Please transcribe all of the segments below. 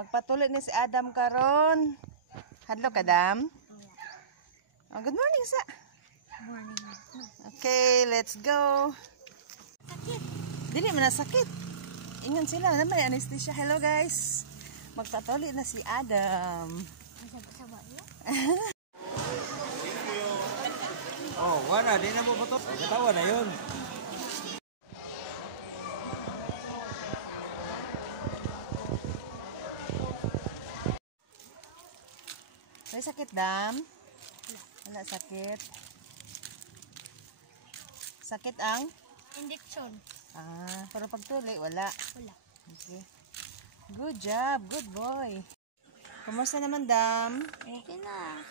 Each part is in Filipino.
Magpatuloy ni si Adam karon. Hadlo ka, Dam? Oh, good morning, sa. Morning. Okay, let's go. Sakit. Dili man na sakit. Ingon sila na may anesthesia. Hello, guys. Magpatuloy na si Adam. Saba-saba ya. Oh, wala. Di na mo po ito. Katawa na yun. May sakit, Dam? Wala sakit. Sakit ang? Injection. Pero pagtuli, wala. Wala. Okay. Good job. Good boy. Kumusta naman, Dam? Okay na.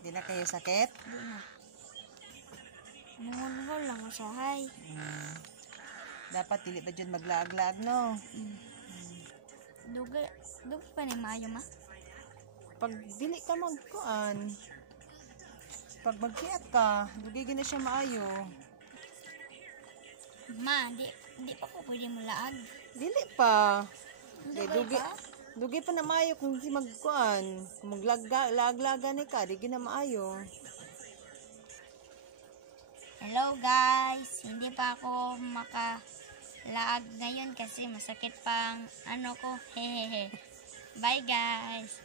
Hindi na kayo sakit? Hindi na. Munghol lang sa hay. Dapat dili ba dyan maglaag-laag, no? Dugi pa ni Mayo ma. Pag dili ka magkuan, pag magkiat ka, dugigin na siya maayo. Ma, di pa ko pwede mo laag. Dili pa. Dugi pa? Dugi pa na maayo kung di magkuan. Kung maglaag-laga ni ka, di na maayo. Hello guys, hindi pa ako makalaag ngayon kasi masakit pang ano ko. Hehehe. Bye guys.